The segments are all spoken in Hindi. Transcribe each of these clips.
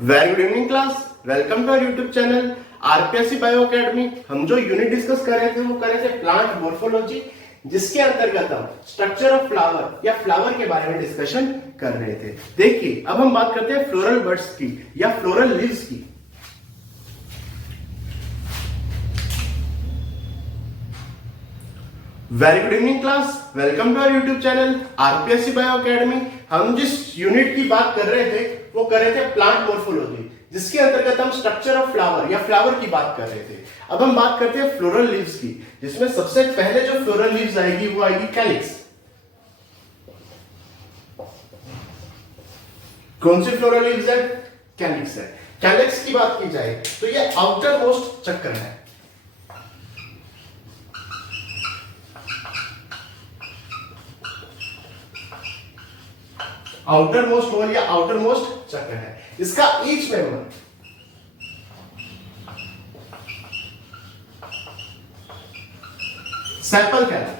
Very good evening class, welcome to our YouTube channel RPSC bio academy. हम जो यूनिट डिस्कस कर रहे थे वो कर रहे थे प्लांट मोर्फोलॉजी, जिसके अंतर्गत हम स्ट्रक्चर ऑफ फ्लावर या फ्लावर के बारे में डिस्कशन कर रहे थे। देखिए अब हम बात करते हैं फ्लोरल बड्स की या फ्लोरल लीव्स की। Very good evening class, welcome to our YouTube channel RPSC bio academy. हम जिस यूनिट की बात कर रहे थे वो कर रहे थे प्लांट मोर्फोलॉजी, जिसके अंतर्गत हम स्ट्रक्चर ऑफ फ्लावर या फ्लावर की बात कर रहे थे। अब हम बात करते हैं फ्लोरल लीव्स की, जिसमें सबसे पहले जो फ्लोरल लीव्स आएगी वो आएगी कैलिक्स। कौन सी फ्लोरल लीव्स है? कैलिक्स है। कैलिक्स की बात की जाए तो ये आउटर मोस्ट चक्र है। आउटर मोस्ट होल या आउटर मोस्ट चक्र है। इसका ईच मेंबर सेपल कहलाता है।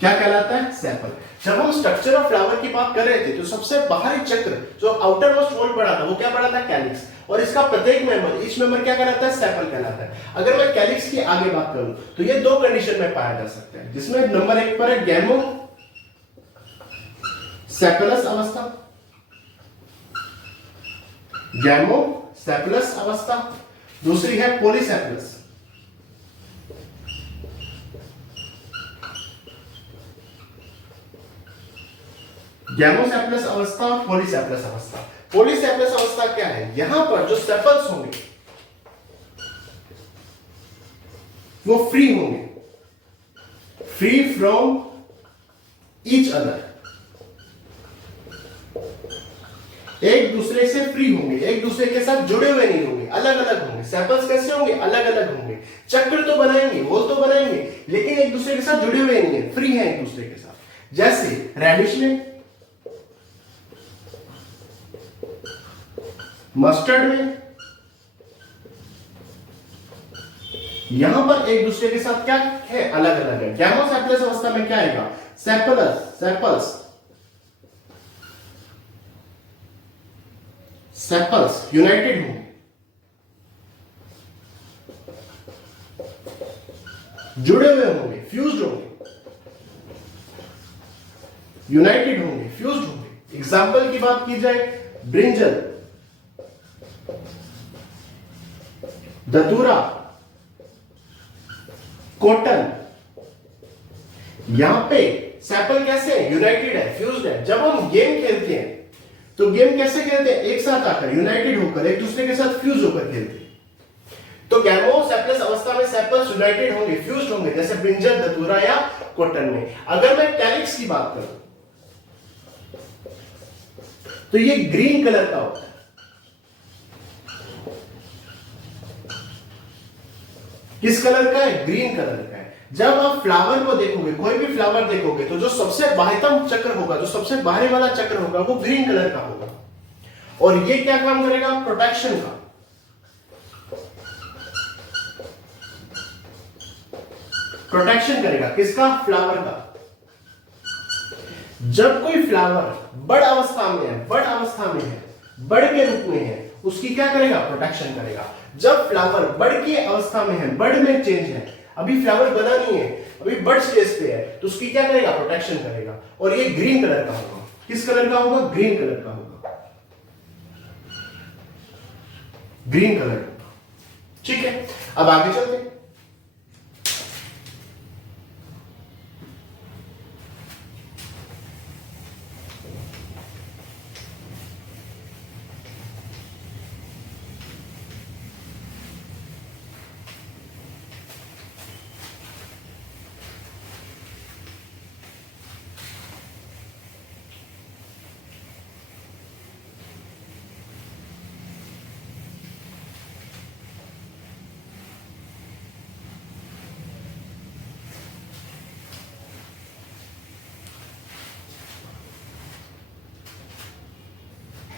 क्या कहलाता है? सेपल। जब हम स्ट्रक्चर ऑफ फ्लावर की बात कर रहे थे तो सबसे बाहरी चक्र जो आउटर मोस्ट होल पड़ा था वो क्या पड़ा था? कैलिक्स। और इसका प्रत्येक मेंबर, ईच मेंबर क्या कहलाता है? सेपल कहलाता है। अगर मैं कैलिक्स की आगे बात करूं तो ये दो कंडीशन में पाया जा सकता है, जिसमें नंबर एक पर है गैमो सेपलस अवस्था, गैमो सेपलस अवस्था। दूसरी है पॉलीसेपलस। गैमोसेपलस अवस्था और पॉलीसेपलस अवस्था। पॉलीसेपलस अवस्था क्या है? यहां पर जो सेपल्स होंगे वो फ्री होंगे, फ्री फ्रॉम ईच अदर, एक दूसरे से फ्री होंगे, एक दूसरे के साथ जुड़े हुए नहीं होंगे, अलग अलग होंगे। सेपल्स कैसे होंगे? अलग अलग होंगे। चक्र तो बनाएंगे, होल तो बनाएंगे, लेकिन एक दूसरे के साथ जुड़े हुए नहीं है, फ्री है एक दूसरे के साथ। जैसे रेडिश में, मस्टर्ड में, यहां पर एक दूसरे के साथ क्या है? अलग अलग है। गैमोसेपलस अवस्था में क्या आएगा? सेपलस, सेपल्स, सेपल्स यूनाइटेड होंगे, जुड़े हुए होंगे, फ्यूज्ड होंगे, यूनाइटेड होंगे, फ्यूज्ड होंगे। एग्जाम्पल की बात की जाए, ब्रिंजल, धतूरा, कॉटन, यहां पे सेपल कैसे है? यूनाइटेड है, फ्यूज्ड है। जब हम गेम खेलते हैं तो गेम कैसे खेलते हैं? एक साथ आकर, यूनाइटेड होकर, एक दूसरे के साथ फ्यूज होकर खेलते हैं। तो गैमोसेपलस अवस्था में सेपल्स यूनाइटेड होंगे, फ्यूज्ड होंगे, जैसे ब्रिंजल, धतूरा या कॉटन में। अगर मैं कैलिक्स की बात करूं तो ये ग्रीन कलर का होता है। किस कलर का है? ग्रीन कलर का है। जब आप फ्लावर को देखोगे, कोई भी फ्लावर देखोगे, तो जो सबसे बाह्यतम चक्र होगा, जो सबसे बाहरी वाला चक्र होगा, वो ग्रीन कलर का होगा। और ये क्या काम करेगा? प्रोटेक्शन का। प्रोटेक्शन करेगा किसका? फ्लावर का। जब कोई फ्लावर बड़ अवस्था में है, बड़ अवस्था में है, बड़ के रूप में है, उसकी क्या करेगा? प्रोटेक्शन करेगा। जब फ्लावर बड़ की अवस्था में है, बड़ में चेंज है, अभी फ्लावर बना नहीं है, अभी बड़ स्टेज पे है, तो उसकी क्या करेगा? प्रोटेक्शन करेगा। और ये ग्रीन कलर का होगा। किस कलर का होगा? ग्रीन कलर का होगा, ग्रीन कलर का। ठीक है, अब आगे चलते हैं।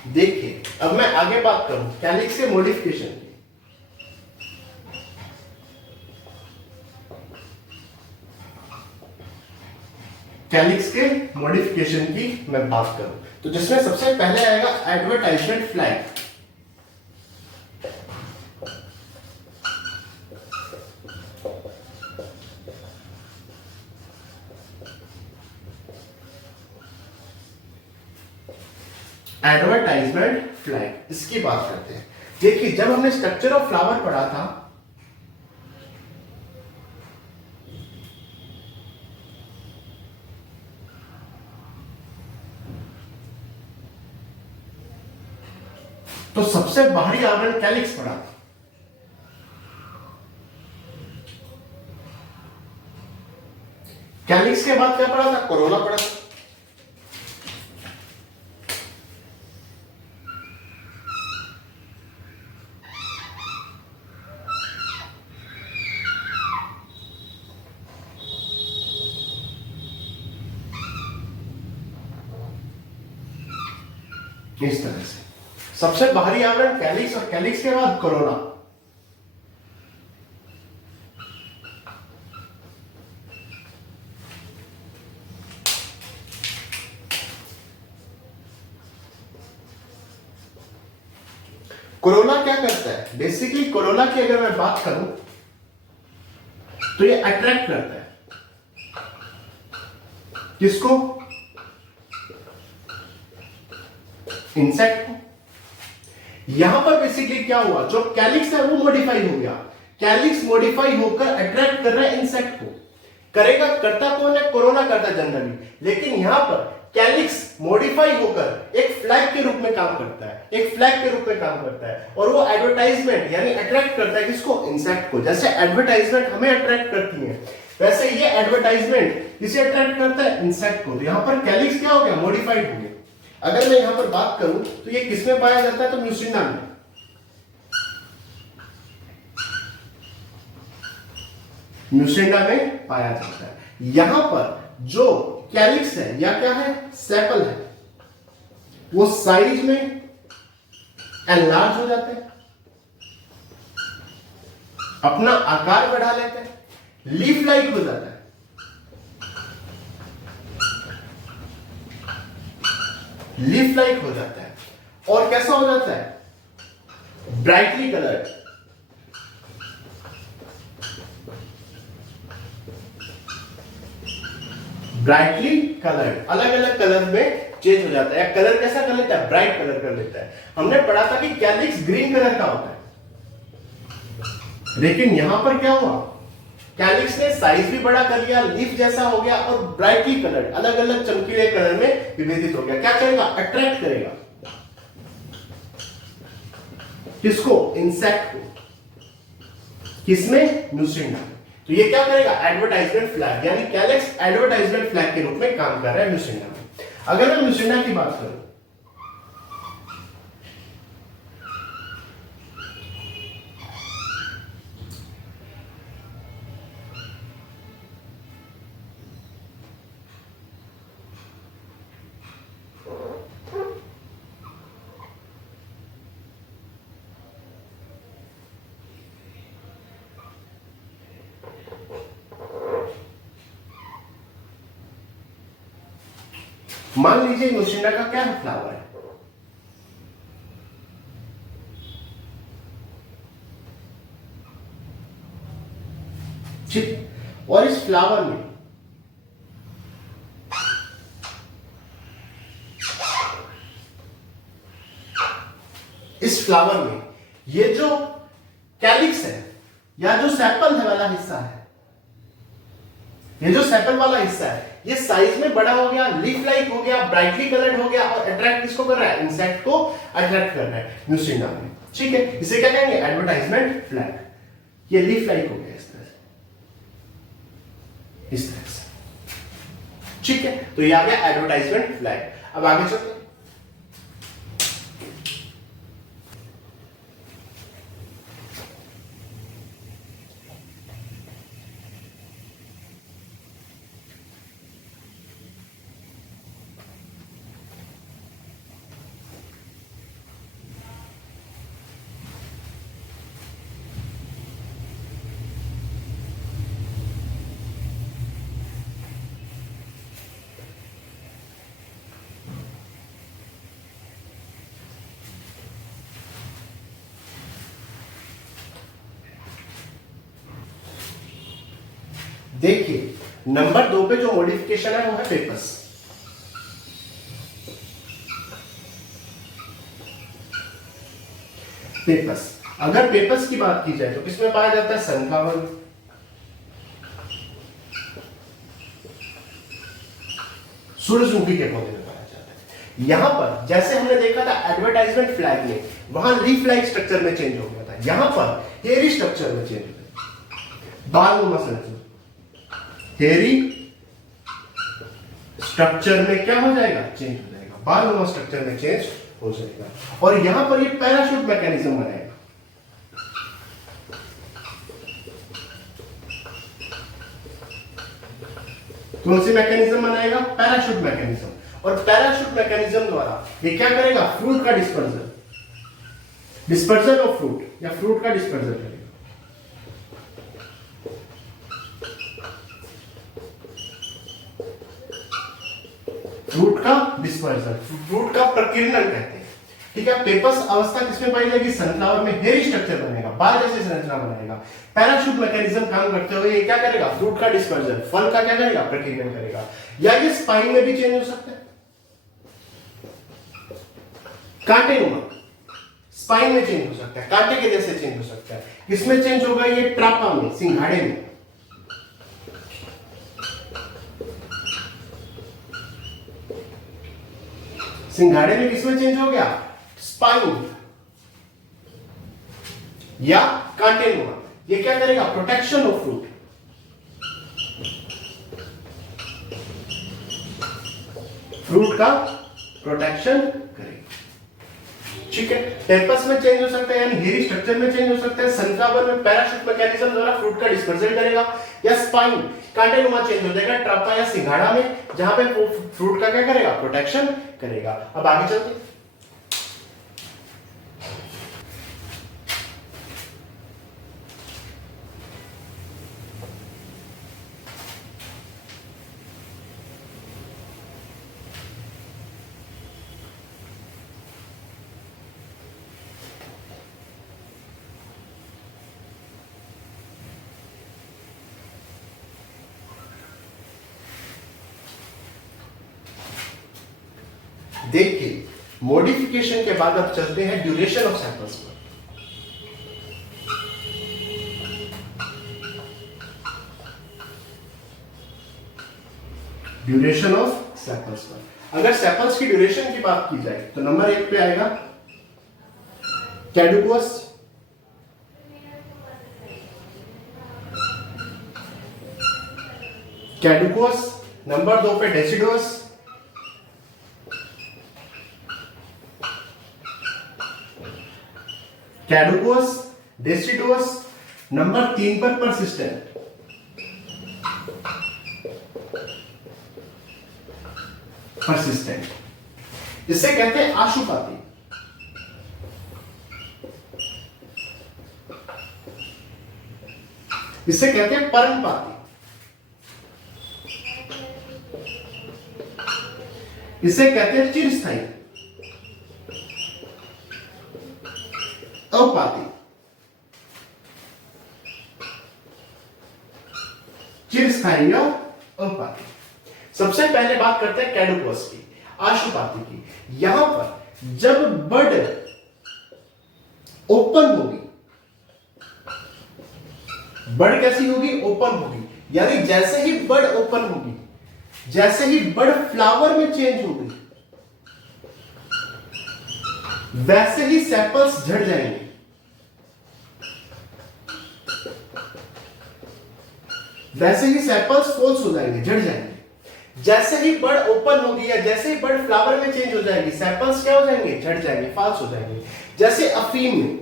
देखिए अब मैं आगे बात करूं कैलिक्स के मॉडिफिकेशन की। कैलिक्स के मॉडिफिकेशन की मैं बात करूं तो जिसमें सबसे पहले आएगा एडवर्टाइजमेंट फ्लैग। एडवर्टाइजमेंट फ्लैग, इसकी बात करते हैं। देखिए जब हमने स्ट्रक्चर ऑफ फ्लावर पढ़ा था तो सबसे बाहरी आवरण कैलिक्स पढ़ा था। कैलिक्स के बाद क्या पढ़ा था? कोरोना पढ़ा था। इस तरह से सबसे बाहरी आवरण कैलिक्स और कैलिक्स के बाद कोरोना। कोरोना क्या करता है? बेसिकली कोरोना की अगर मैं बात करूं तो ये अट्रैक्ट करता है किसको? इंसेक्ट को। यहां पर बेसिकली क्या हुआ, जो कैलिक्स है वो मॉडिफाई हो गया। कैलिक्स मॉडिफाई होकर अट्रैक्ट कर रहा है इंसेक्ट को। करेगा, करता कौन है? कोरोना करता है जनरली। लेकिन यहां पर कैलिक्स मॉडिफाई होकर एक फ्लैग के रूप में काम करता है, एक फ्लैग के रूप में काम करता है और वो एडवर्टाइजमेंट यानी अट्रैक्ट करता है किसको? इंसेक्ट को। जैसे एडवर्टाइजमेंट हमें अट्रैक्ट करती है वैसे ये एडवर्टाइजमेंट किसे अट्रैक्ट करता है? इंसेक्ट को। तो यहां पर कैलिक्स क्या हो गया? मॉडिफाइड हो गया। अगर मैं यहां पर बात करूं तो ये किसमें पाया जाता है? तो म्यूसिना में। म्यूसिना में पाया जाता है। यहां पर जो कैलिक्स है या क्या है? सेपल है, वो साइज में एनलार्ज हो जाते हैं, अपना आकार बढ़ा लेते हैं, लीफ लाइक हो जाता है। लीफ लाइक हो जाता है और कैसा हो जाता है? Brightly coloured. ब्राइटली कलर्ड, अलग अलग कलर में चेंज हो जाता है। कलर कैसा कर लेता है? ब्राइट कलर कर लेता है। हमने पढ़ा था कि कैलिक्स ग्रीन कलर का होता है, लेकिन यहां पर क्या हुआ? कैलिक्स ने साइज भी बड़ा कर लिया, लीफ जैसा हो गया और ब्राइटली कलर, अलग अलग चमकीले कलर में विभेदित हो गया। क्या करेगा? अट्रैक्ट करेगा किसको? इंसेक्ट को। किसमें? म्यूसिना। तो ये क्या करेगा? एडवर्टाइजमेंट फ्लैग, यानी कैलिक्स एडवर्टाइजमेंट फ्लैग के रूप में काम कर रहा है म्यूसिना में। अगर मैं म्यूसिना की बात करूं मान लीजिए म्यूसिना का क्या फ्लावर है? ठीक। और इस फ्लावर में ये जो कैलिक्स है या जो सेपल है वाला हिस्सा है, ये जो सेपल वाला हिस्सा है, ये साइज में बड़ा हो गया, लीफ लाइक हो गया, ब्राइटली कलर्ड हो गया और अट्रैक्ट किसको कर रहा है? इंसेक्ट को अट्रैक्ट कर रहा है म्यूसिना में। ठीक है, इसे क्या कहेंगे? Advertisement flag. ये लीफ लाइक हो गया इस तरह से, इस तरह से। ठीक है, तो ये आ गया एडवर्टाइजमेंट फ्लैग। अब आगे चलते हैं। देखिए नंबर 2 पे जो मॉडिफिकेशन है वो है पेपस। पेपस, अगर पेपस की बात की जाए तो किसमें पाया जाता है? सनफ्लावर में। सूरजमुखी के पौधे में पाया जाता है। यहां पर जैसे हमने देखा था एडवर्टाइजमेंट फ्लैग में, वहां लीफ लाइक स्ट्रक्चर में चेंज हो गया था, यहां पर हेयरी स्ट्रक्चर में चेंज हो गया। बालनुमा संरचना, हेयरी स्ट्रक्चर में क्या हो जाएगा? चेंज हो जाएगा, बालनुमा स्ट्रक्चर में चेंज हो जाएगा। और यहां पर ये पैराशूट मैकेनिज्म बनाएगा। कौन सी मैकेनिज्म बनाएगा? Parachute mechanism. और पैराशूट मैकेनिज्म द्वारा ये क्या करेगा? फ्रूट का डिस्पर्जन, डिस्पर्जन ऑफ फ्रूट या फ्रूट का डिस्पर्जन करेगा। फ्रूट का डिस्पर्जन, फ्रूट का प्रकीर्णन कहते हैं। ठीक है, पेपस अवस्था किसमें पाई जाएगी? सनफ्लावर में हेयरी स्ट्रक्चर बनेगा, बाल जैसी संरचना बनाएगा। पैराशूट मैकेनिज्म काम करते हुए ये क्या करेगा? फ्रूट का डिस्पर्जन, फल का क्या करेगा? प्रकीर्णन करेगा। या ये स्पाइन में भी चेंज हो सकता है, कांटेनुमा स्पाइन में चेंज हो सकता है, कांटे के जैसे चेंज हो सकता है। किसमें चेंज होगा? ये ट्रापा में, सिंघाड़े में। सिंघाड़े में किसमें चेंज हो गया? स्पाइन या कांटेनुमा। ये क्या करेगा? प्रोटेक्शन ऑफ फ्रूट, फ्रूट का प्रोटेक्शन करेगा। ठीक है, पेपस में चेंज हो सकता है यानी हेयरी स्ट्रक्चर में चेंज हो सकता है। सनफ्लावर में पैराशूट मैकेनिज्म द्वारा फ्रूट का डिस्पर्जन करेगा। या स्पाइन कांटेनुमा चेंज हो जाएगा ट्रापा या सिंघाड़ा में, जहां पे फ्रूट का क्या करेगा? प्रोटेक्शन करेगा। अब आगे चलते हैं। देखिए मॉडिफिकेशन के बाद अब चलते हैं ड्यूरेशन ऑफ सैंपल्स पर। ड्यूरेशन ऑफ सैंपल्स पर, अगर सैंपल्स की ड्यूरेशन की बात की जाए तो नंबर 1 पे आएगा कैडुकस, कैडुकस। नंबर 2 पे डेसिडुअस, कैडुकस, डेसिडुअस। नंबर 3 पर परसिस्टेंट, परसिस्टेंट। इसे कहते हैं आशुपाती। इसे कहते हैं पर्णपाती। इसे कहते हैं चिरस्थायी, अपाती। चिरस्थायी और अपाती। सबसे पहले बात करते हैं कैडुकस की, आशुपाती की। यहां पर जब बड ओपन होगी, बड कैसी होगी? ओपन होगी। यानी जैसे ही बड ओपन होगी, जैसे ही बड फ्लावर में चेंज होगी, वैसे ही सेपल्स झड़ जाएंगे। वैसे ही सेपल्स फॉल्स हो जाएंगे, झड़ जाएंगे। जैसे ही बड ओपन होगी या जैसे ही बड फ्लावर में चेंज हो जाएगी, सेपल्स क्या हो जाएंगे? झड़ जाएंगे, फॉल्स हो जाएंगे। जैसे अफीम में,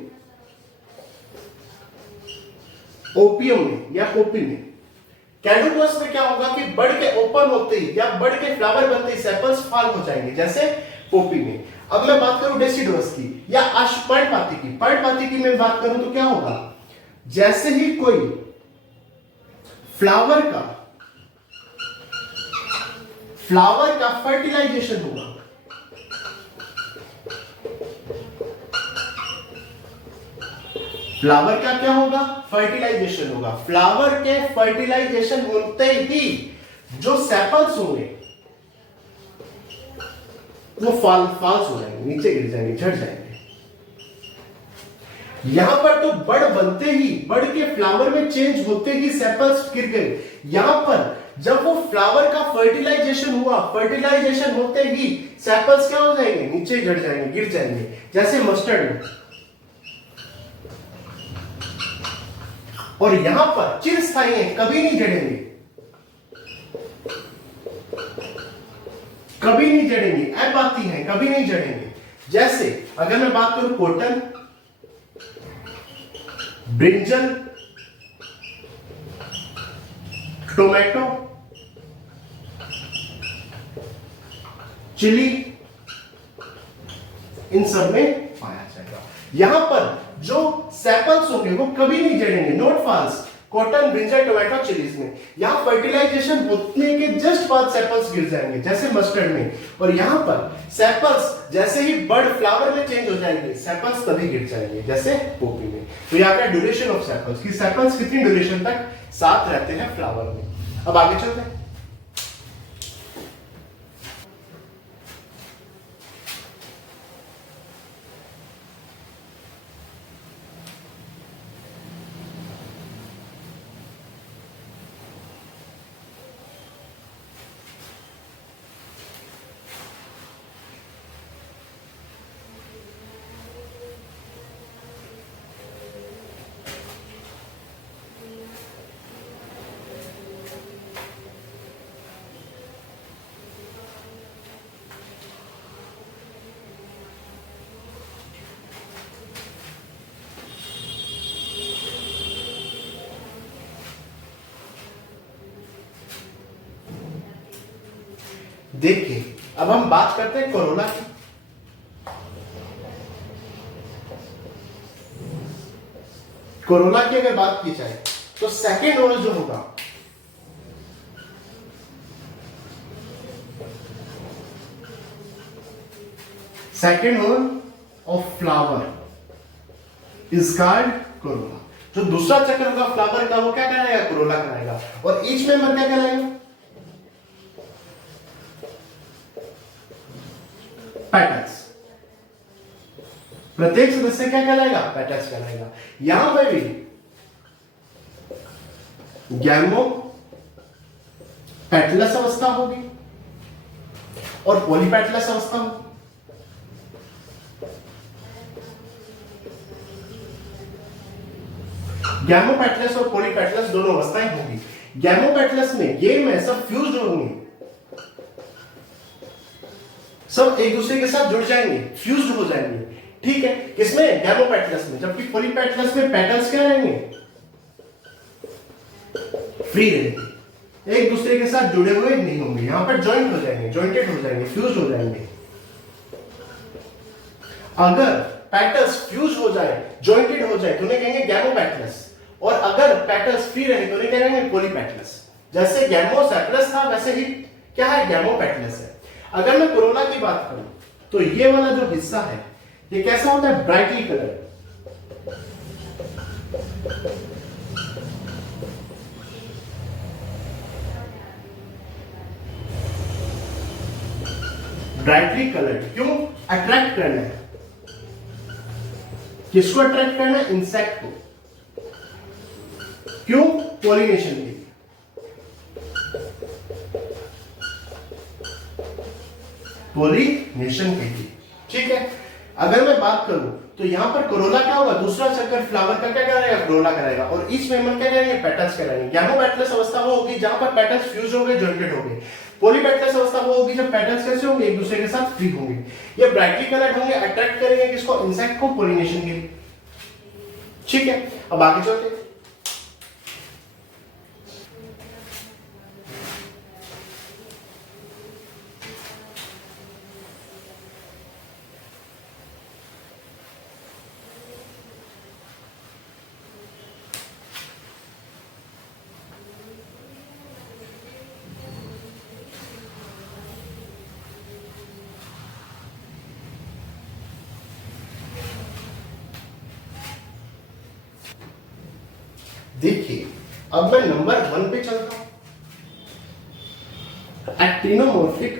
ओपियम में या पोपी में। कैडुकस में क्या होगा कि बड के ओपन होते ही या बड के फ्लावर बनते ही सेपल्स फॉल हो जाएंगे, जैसे पोपी में। अब मैं बात करूं डेसिडुअस की या पर्णपाती की। पर्णपाती की मैं बात करूं तो क्या होगा? जैसे ही कोई फ्लावर का फर्टिलाइजेशन होगा, फ्लावर का क्या होगा? फर्टिलाइजेशन होगा। फ्लावर के फर्टिलाइजेशन होते ही जो सेपल्स होंगे वो फॉल्स हो जाएंगे, नीचे गिर जाएंगे, झड़ जाएंगे। यहां पर तो बड़ बनते ही, बड़ के फ्लावर में चेंज होते ही सेपल्स गिर गए। यहां पर जब वो फ्लावर का फर्टिलाइजेशन हुआ, फर्टिलाइजेशन होते ही सेपल्स क्या हो जाएंगे, नीचे झड़ जाएंगे, गिर जाएंगे, जैसे मस्टर्ड में। और यहां पर चिरस्थायी है, कभी नहीं झड़ेंगे, कभी नहीं झड़ेंगे, ऐप आती है, कभी नहीं झड़ेंगे। जैसे अगर मैं बात करूं कॉटन, ब्रिंजल, टोमेटो, चिली, इन सब में पाया जाएगा। यहां पर जो सेपल्स होंगे वो कभी नहीं झड़ेंगे, not falls. Cotton, brinjal, tomato, chillies में यहां फर्टिलाइजेशन होने के जस्ट बाद सेपल्स गिर जाएंगे, जैसे मस्टर्ड में। और यहां पर सेपल्स जैसे ही बर्ड फ्लावर में चेंज हो जाएंगे, सेपल्स तभी गिर जाएंगे, जैसे पोपी में। तो यहां का ड्यूरेशन ऑफ सेपल्स, कि सेपल्स कितनी ड्यूरेशन तक साथ रहते हैं फ्लावर में। अब आगे चलते हैं। देखिए अब हम बात करते हैं कोरोना की। कोरोना की अगर बात की जाए तो सेकेंड ओरल जो होगा, second oral of flower is called Corolla. जो दूसरा चक्र होगा फ्लावर का वो क्या कराएगा, कोरोला कराएगा। और ईच मेंबर क्या कराएगा, पेटल्स। प्रत्येक सदस्य क्या कहलाएगा, पेटल्स कहलाएगा। यहां पर भी गैमो पेटलस अवस्था होगी और पॉलीपेटलस अवस्था होगी। गैमोपेटलस और पॉलीपेटलस दोनों अवस्थाएं होंगी। गैमोपेटलस में ये में सब फ्यूज होंगे, सब एक दूसरे के साथ जुड़ जाएंगे, फ्यूज्ड हो जाएंगे, ठीक है, किसमें, गैमोपेटलस में। जबकि पॉलीपेटलस में पेटल्स क्या रहेंगे, फ्री रहेंगे, एक दूसरे के साथ जुड़े हुए नहीं होंगे, यहां पर जॉइंट हो जाएंगे, जॉइंटेड हो जाएंगे, फ्यूज हो जाएंगे। अगर पेटल्स फ्यूज हो जाए, जॉइंटेड हो जाए तो उन्हें कहेंगे गैमोपेटलस, और अगर पेटल्स फ्री रहे तो उन्हें कहेंगे पॉलीपेटलस। जैसे गैमोसेपलस था वैसे ही क्या है, गैमोपेटलस है। अगर मैं कोरोला की बात करूं तो ये वाला जो हिस्सा है ये कैसा होता है, ब्राइटली कलर। ब्राइटली कलर्ड, क्यों, अट्रैक्ट करना है। किसको अट्रैक्ट करना है, इंसेक्ट को। क्यों, पॉलिनेशन के लिए। पॉलिनेशन के लिए, ठीक है। अगर मैं बात करूं तो यहां पर कोरोला क्या होगा, दूसरा चक्कर फ्लावर का क्या कराएगा, कोरोला कराएगा। और ईच मेंबर क्या करेंगे, पेटल्स कराएंगे। गैमोपेटलस अवस्था वो होगी जहां पर पेटल्स फ्यूज होंगे, जॉइंटेड होंगे। पॉलीपेटलस अवस्था वो होगी जब पेटल्स कैसे होंगे, एक दूसरे के साथ फ्री होंगे। ये ब्राइटली कलर्ड होंगे, अट्रैक्ट करेंगे किसको, इंसेक्ट को, पॉलिनेशन के लिए, ठीक है। अब आगे चलते हैं। देखिए अब मैं नंबर 1 पे चलता हूं। एक्टिनोमॉर्फिक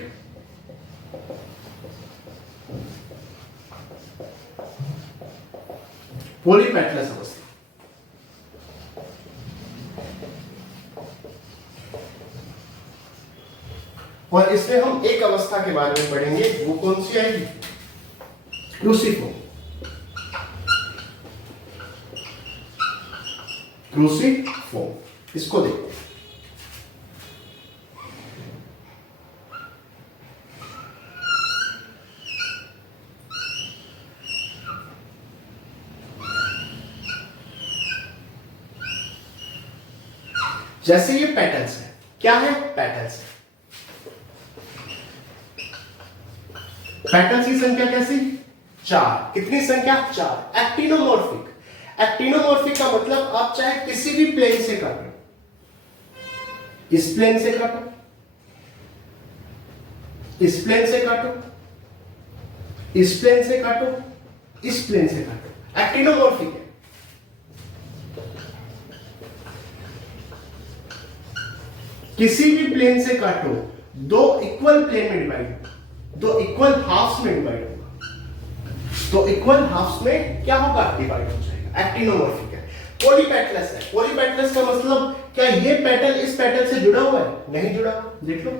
पॉलीपेटलस अवस्था। और इसमें हम एक अवस्था के बारे में पढ़ेंगे, वो कौन सी आएगी? क्रूसिफॉर्म। क्रूसिफॉर्म, इसको देखो। जैसे ये पेटल्स है, क्या है? पेटल्स है। पेटल्स की संख्या कैसी? 4। कितनी संख्या? 4। एक्टिनोमॉर्फिक। एक्टिनोमॉर्फिक का मतलब आप चाहे किसी भी प्लेन से काटो, इस प्लेन से काटो, इस प्लेन से काटो, इस प्लेन से काटो, इस प्लेन से काटो, एक्टिनोमॉर्फिक है। किसी भी प्लेन से काटो, 2 इक्वल प्लेन में डिवाइड होगा, 2 इक्वल हाफ्स में डिवाइड होगा, तो इक्वल हाफ्स में क्या होगा? डिवाइड हो जाएगा। एक्टिनोमॉर्फिक है। पॉलीपेटलस है। पॉलीपेटलस का मतलब क्या ये पेटल इस पेटल से जुड़ा हुआ है? नहीं जुड़ा। देख लो,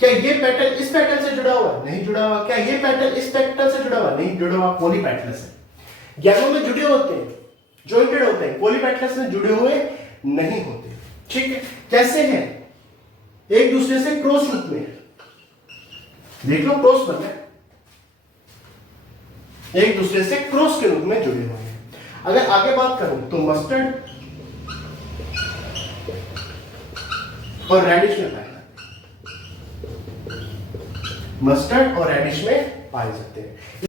क्या ये पेटल इस पेटल से जुड़ा हुआ है? नहीं जुड़ा हुआ। क्या ये पेटल इस पेटल से जुड़ा हुआ? नहीं जुड़ा हुआ। पॉलीपेटलस है। गैमेट में जुड़े होते हैं, जॉइंटेड होते हैं, पॉलीपेटलस में जुड़े हुए नहीं होते। ठीक है, कैसे हैं? एक दूसरे से क्रॉस रूप में है। देख लो, क्रॉस बन रहा है, एक दूसरे से क्रॉस के रूप में जुड़े हुए हैं। अगर आगे बात करूं तो मस्टर्ड और रेडिश में पाए जाते हैं। मस्टर्ड और रेडिश में पाए जाते हैं।